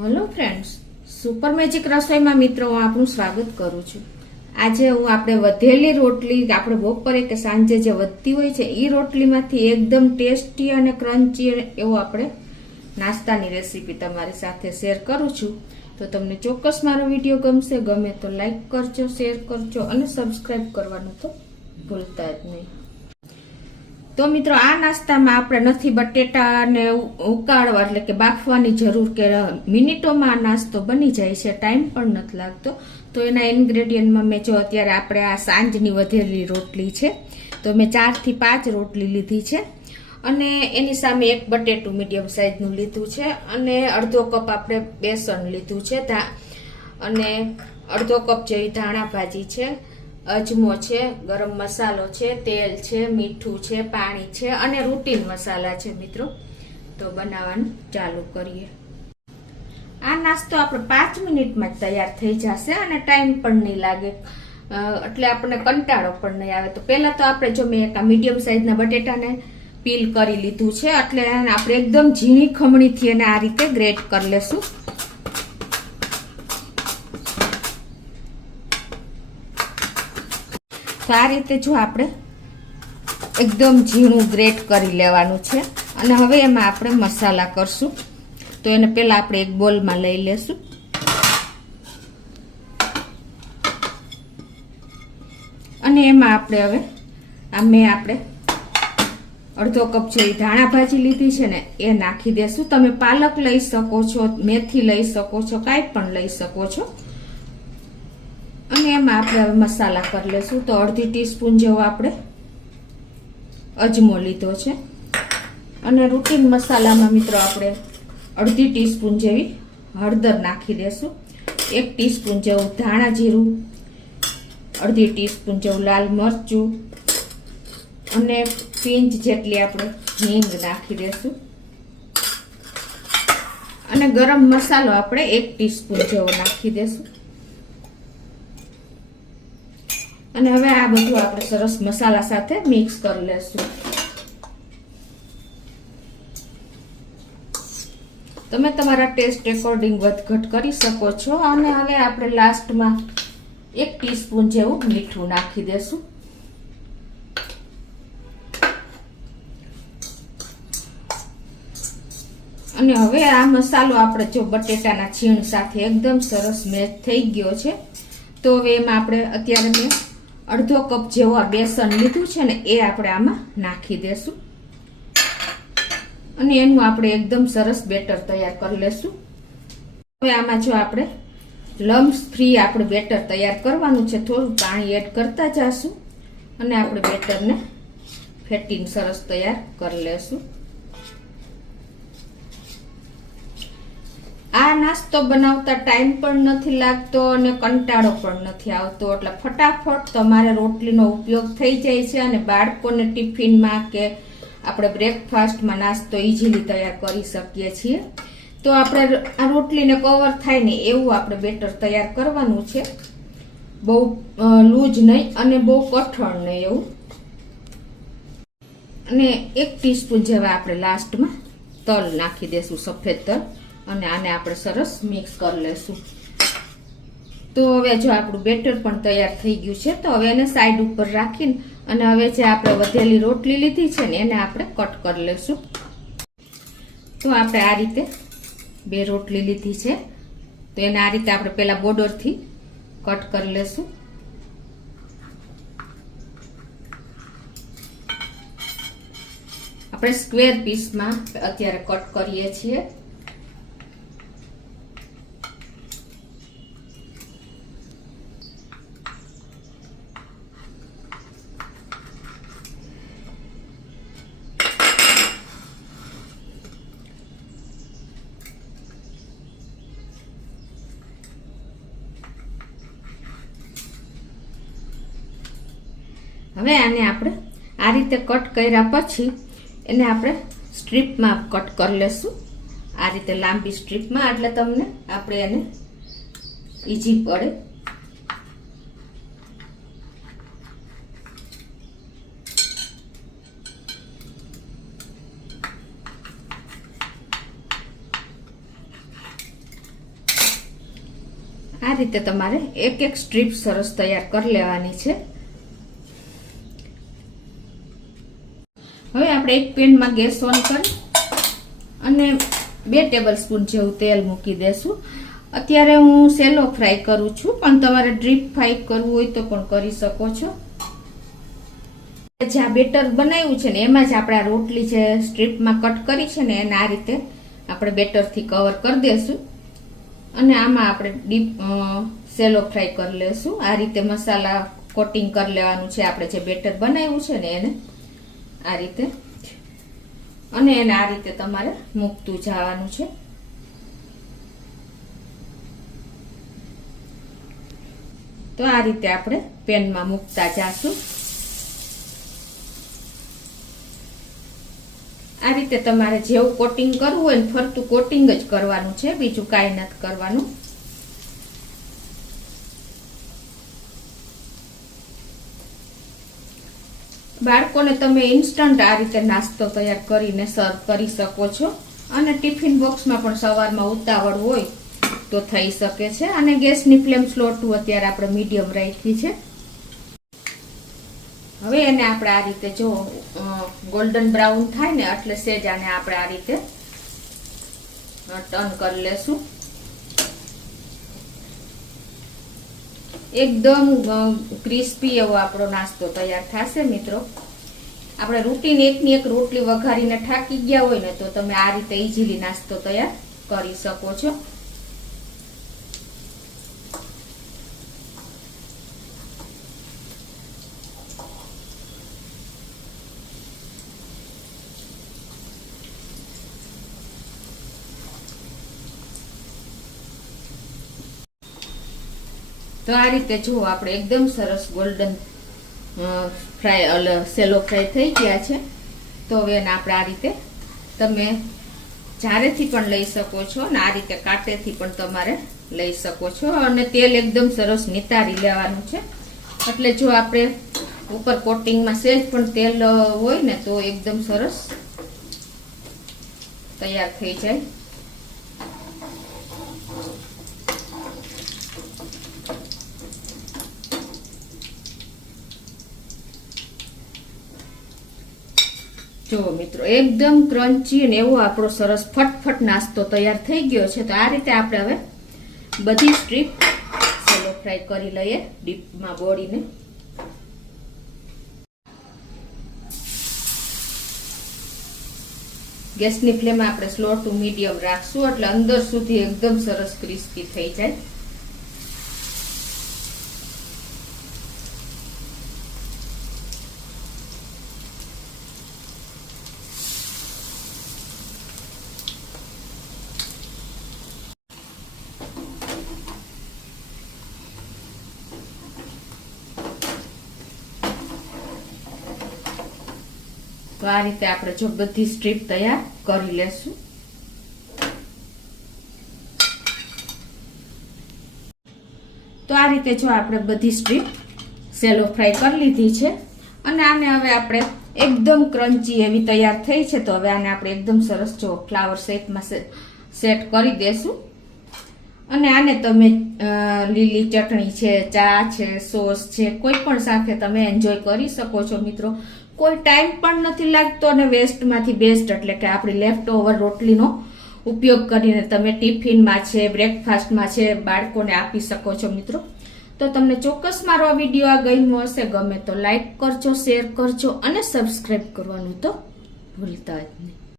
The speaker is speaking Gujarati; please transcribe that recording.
હેલો ફ્રેન્ડ્સ, સુપર મેજિક રસોઈમાં મિત્રો હું આપનું સ્વાગત કરું છું। આજે હું આપણે વધેલી રોટલી આપણે બપોરે કે સાંજે જે વધતી હોય છે એ રોટલીમાંથી એકદમ ટેસ્ટી અને ક્રન્ચી એવો આપણે નાસ્તાની રેસીપી તમારી સાથે શેર કરું છું। તો તમને ચોક્કસ મારો વિડીયો ગમશે, ગમે તો લાઈક કરજો, શેર કરજો અને સબસ્ક્રાઈબ કરવાનું તો ભૂલતા જ નહીં। તો મિત્રો આ નાસ્તામાં આપણે નથી બટેટાને ઉકાળવા એટલે કે બાફવાની જરૂર કે મિનિટોમાં આ નાસ્તો બની જાય છે, ટાઈમ પણ નથી લાગતો। તો એના ઇન્ગ્રેડિયન્ટમાં મેં જો અત્યારે આપણે આ સાંજની વધેલી રોટલી છે તો મેં 4 થી 5 રોટલી લીધી છે અને એની સામે એક બટેટું મીડિયમ સાઈઝનું લીધું છે અને અડધો કપ આપણે બેસન લીધું છે અને અડધો કપ જેવી ધાણા ભાજી છે, અજમો છે, ગરમ મસાલો છે, તેલ છે, મીઠું છે, પાણી છે અને રૂટીન મસાલા છે મિત્રો। તો બનાવવાનું ચાલુ કરીએ। આ નાસ્તો આપણે 5 મિનિટમાં જ તૈયાર થઈ જશે અને ટાઈમ પણ નહીં લાગે, એટલે આપણને કંટાળો પણ નહીં આવે। તો પહેલા તો આપણે જો મેં એક મીડિયમ સાઈઝના બટેટાને પીલ કરી લીધું છે એટલે આપણે એકદમ ઝીણી ખમણીથી એને આ રીતે ગ્રેટ કરી લેશું। તો આ રીતે જો આપણે એકદમ ઝીણું ગ્રેટ કરી લેવાનું છે અને હવે એમાં આપણે મસાલા કરશું। તો એને પહેલા આપણે એક બોલમાં લઈ લેશું અને એમાં આપણે હવે મેં આપણે અડધો કપ જેવી ધાણા ભાજી લીધી છે ને એ નાખી દેશું। તમે પાલક લઈ શકો છો, મેથી લઈ શકો છો, કાંઈ પણ લઈ શકો છો અને એમાં આપણે હવે મસાલા કરી લેશું। તો અડધી ટીસ્પૂન જેવો આપણે અજમો લીધો છે અને રૂટીન મસાલામાં મિત્રો આપણે અડધી ટીસ્પૂન જેવી હળદર નાખી દેશું, 1 ટીસ્પૂન જેવું ધાણા જીરું, અડધી ટીસ્પૂન જેવું લાલ મરચું અને પિંચ જેટલી આપણે હિંગ નાખી દેશું અને ગરમ મસાલો આપણે 1 ટીસ્પૂન જેવો નાખી દેશું અને હવે આ બધું આપણે સરસ મસાલા સાથે મિક્સ કરી લેશું। તમે તમારા ટેસ્ટ એકોર્ડિંગ વધઘટ કરી શકો છો અને હવે આપણે લાસ્ટમાં 1 ટીસ્પૂન જેવું મીઠું નાખી દેશું અને હવે આ મસાલો આપણે જો બટેટાના છીણ સાથે એકદમ સરસ મેચ થઈ ગયો છે। તો હવે એમાં આપણે અત્યારે મેં અડધો કપ જેવું આ બેસન લીધું છે ને એ આપણે આમાં નાખી દેશું અને એનું આપણે એકદમ સરસ બેટર તૈયાર કરી લેશું। હવે આમાં જો આપણે લમ્સ ફ્રી આપણે બેટર તૈયાર કરવાનું છે, થોડું પાણી એડ કરતા જશું અને આપણે બેટરને ફેટીને સરસ તૈયાર કરી લેશું। આ નાસ્તો બનાવતા ટાઈમ પણ નથી લાગતો અને કંટાળો પણ નથી આવતો, એટલે ફટાફટ તમારે રોટલીનો ઉપયોગ થઈ જાય છે અને બાળકોને ટિફિનમાં કે આપણે બ્રેકફાસ્ટમાં નાસ્તો ઇઝીલી તૈયાર કરી શકીએ છીએ। તો આપણે આ રોટલીને કવર થાય ને એવું આપણે બેટર તૈયાર કરવાનું છે, બહુ લૂઝ નહીં અને બહુ કઠણ નહીં એવું। અને 1 ટીસ્પૂન જેવા આપણે લાસ્ટમાં તલ નાખી દેશું, સફેદ તલ, અને આને આપણે સરસ મિક્સ કરી લેશું। તો હવે જો આપણું બેટર પણ તૈયાર થઈ ગયું છે તો હવે એને સાઈડ ઉપર રાખીને અને હવે જે આપણે વધેલી રોટલી લીધી છે ને એને આપણે કટ કરી લેશું। તો આપણે આ રીતે 2 રોટલી લીધી છે તો એને આ રીતે આપણે પહેલા બોર્ડરથી કટ કરી લેશું। આપણે સ્ક્વેર પીસમાં અત્યારે કટ કરીએ છીએ। હવે આને આપણે આ રીતે કટ કર્યા પછી એને આપણે સ્ટ્રીપમાં કટ કરી લેશું, આ રીતે લાંબી સ્ટ્રીપમાં, એટલે તમને આપણે એને ઈઝી પડે। આ રીતે તમારે એક એક સ્ટ્રીપ સરસ તૈયાર કરી લેવાની છે. હવે આપણે એક પેનમાં ગેસ ઓન કરી અને 2 ટેબલ સ્પૂન જેવું તેલ મૂકી દેશું. અત્યારે હું સેલો ફ્રાય કરું છું, પણ તમારે ડ્રીપ ફ્રાય કરવું હોય તો પણ કરી શકો છો. જે આ બેટર બનાવ્યું છે ને એમાં જ આપણે આ રોટલી જે સ્ટ્રીપમાં કટ કરી છે ને એને આ રીતે આપણે બેટરથી કવર કરી દેશું અને આમાં આપણે ડીપ સેલો ફ્રાય કરી લેશું. આ રીતે મસાલા કોટિંગ કરી લેવાનું છે. આપણે જે બેટર બનાવ્યું છે ને એને આ રીતે અને એને આ રીતે તમારે મૂકતું જવાનું છે. તો આ રીતે આપણે પેનમાં મૂકતા જાશું. આ રીતે તમારે જેવું કોટિંગ કરવું હોય ને ફરતું કોટિંગ જ કરવાનું છે, બીજું કાંઈ નથી કરવાનું. બાળકોને તમે ઇન્સ્ટન્ટ આ રીતે નાસ્તો તૈયાર કરીને સર્વ કરી શકો છો અને ટિફિન બોક્સમાં પણ સવારમાં ઉતાવળ હોય તો થઈ શકે છે. અને ગેસની ફ્લેમ સ્લો ટુ અત્યારે આપણે મીડિયમ રાખી છે. હવે એને આપણે આ રીતે જો ગોલ્ડન બ્રાઉન થાય ને એટલે સેજ આને આપણે આ રીતે ટર્ન કરી લેશું. એકદમ ક્રિસ્પી એવો આપણો નાસ્તો તૈયાર થશે મિત્રો. આપણે રૂટીન એકની એક રોટલી વઘારીને થાકી ગયા હોય ને તો તમે આ રીતે ઇઝીલી નાસ્તો તૈયાર કરી શકો છો. તો આ રીતે જુઓ આપણે એકદમ સરસ ગોલ્ડન ફ્રાય સેલો ફ્રાય થઈ ગયા છે. તો હવે એને આપણે આ રીતે તમે જારેથી પણ લઈ શકો છો અને આ રીતે કાંટેથી પણ તમારે લઈ શકો છો. અને તેલ એકદમ સરસ નિતારી લેવાનું છે. એટલે જો આપણે ઉપર કોટિંગમાં સેજ પણ તેલ હોય ને તો એકદમ સરસ તૈયાર થઈ જાય. જો મિત્રો એકદમ ક્રન્ચી અને એવો આપણો સરસ ફટફટ નાસ્તો તૈયાર થઈ ગયો છે. તો આ રીતે આપણે હવે બધી સ્ટ્રીપ સેલો ફ્રાય કરી લઈએ ડીપમાં બોળીને. ગેસની ફ્લેમ આપણે સ્લો ટુ મીડિયમ રાખશું એટલે અંદર સુધી એકદમ સરસ ક્રિસ્પી થઈ જાય. તો આ રીતે આપણે જો બધી સ્ટ્રીપ તૈયાર કરી લેશું. તો આ રીતે જો આપણે બધી સ્ટ્રીપ સેલો ફ્રાય કરી લીધી છે અને આને હવે આપણે એકદમ ક્રન્ચી એવી તૈયાર થઈ છે. તો હવે આને આપણે એકદમ સરસ જો ફ્લાવર શેપમાં સેટ કરી દેશું. અને આને તમે લીલી ચટણી છે, ચા છે, સોસ છે, કોઈ પણ સાથે તમે એન્જોય કરી શકો છો મિત્રો. કોઈ ટાઈમ પણ નથી લાગતો અને વેસ્ટમાંથી બેસ્ટ એટલે કે આપણી લેફ્ટ ઓવર રોટલીનો ઉપયોગ કરીને તમે ટિફિનમાં છે, બ્રેકફાસ્ટમાં છે, બાળકોને આપી શકો છો મિત્રો. તો તમને ચોક્કસ મારો આ વિડીયો આ ગમ્યો હશે. ગમે તો લાઈક કરજો, શેર કરજો અને સબસ્ક્રાઈબ કરવાનું તો ભૂલતા જ નહીં.